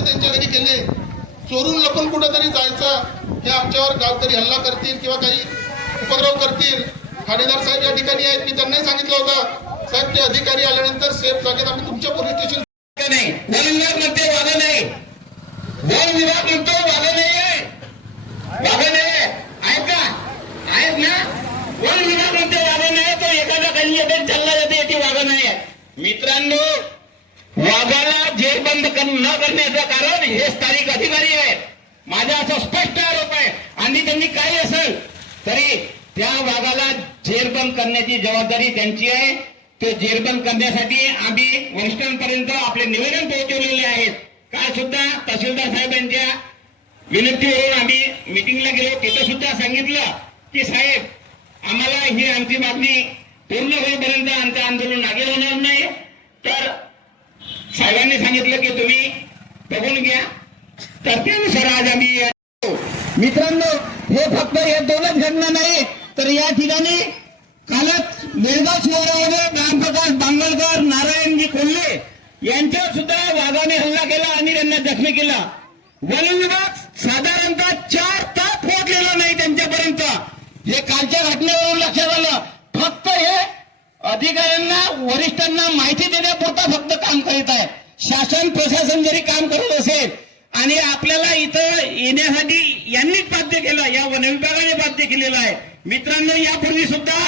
हल्ले त्यांच्या घरी केले, चोरून लपून कुठेतरी जायचं, हे आमच्यावर गावकरी हल्ला करतील किंवा काही उपद्रव करतील. ठाणेदार साहेब या ठिकाणी आहेत, मी त्यांनाही सांगितलं होतं, साहेब ते अधिकारी आल्यानंतर सेफ जागेत आम्ही तुमच्या पोलीस स्टेशन नाही. वन विभाग म्हणते वाघ नाही, वन विभाग म्हणतो वाघ नाही, वाघ नाही आहेत का, आहेत ना. वन विभाग म्हणते वाघ नाही, तो एखादा काही येते चालला जाते याची वाघ नाही आहे. मित्रांनो, वाघाला जेरबंद न करण्याचं कारण हे स्थानिक अधिकारी आहेत. माझा असा स्पष्ट आरोप आहे. आणि त्यांनी काही असेल तरी त्या वाघाला जेरबंद करण्याची जबाबदारी त्यांची आहे. ते जेरबंद करण्यासाठी आम्ही वरिष्ठांपर्यंत आपले निवेदन पोहोचवलेले आहेत. काल सुद्धा तहसीलदार साहेबांच्या विनंतीवरून आम्ही मिटिंगला गेलो, तिथं सुद्धा सांगितलं की साहेब, आम्हाला ही आमची मागणी पूर्ण होईपर्यंत आमचं आंदोलन मागे होणार नाही. तर साहेबांनी सांगितलं की तुम्ही बघून घ्या. तर त्यानुसार आज आम्ही. मित्रांनो, हे फक्त हे दोनच घटना नाही, तर या ठिकाणी कालच मेळगाव शहरामध्ये रामप्रकाश बांगलकर, नारायणजी कोल्हे यांच्यावर सुद्धा वाघाने हल्ला केला आणि त्यांना जखमी केला. वन विभाग साधारणतः 4 तास पोहोचलेला नाही त्यांच्यापर्यंत. हे कालच्या घटनेवरून लक्षात आलं. फक्त हे अधिकाऱ्यांना, वरिष्ठांना माहिती देण्यापुरता फक्त काम करीत आहे. शासन प्रशासन जरी काम करत असेल आणि आपल्याला इथं येण्यासाठी यांनीच बाध्य केलं, या वन विभागाने बाध्य केलेलं आहे. मित्रांनो, यापूर्वी सुद्धा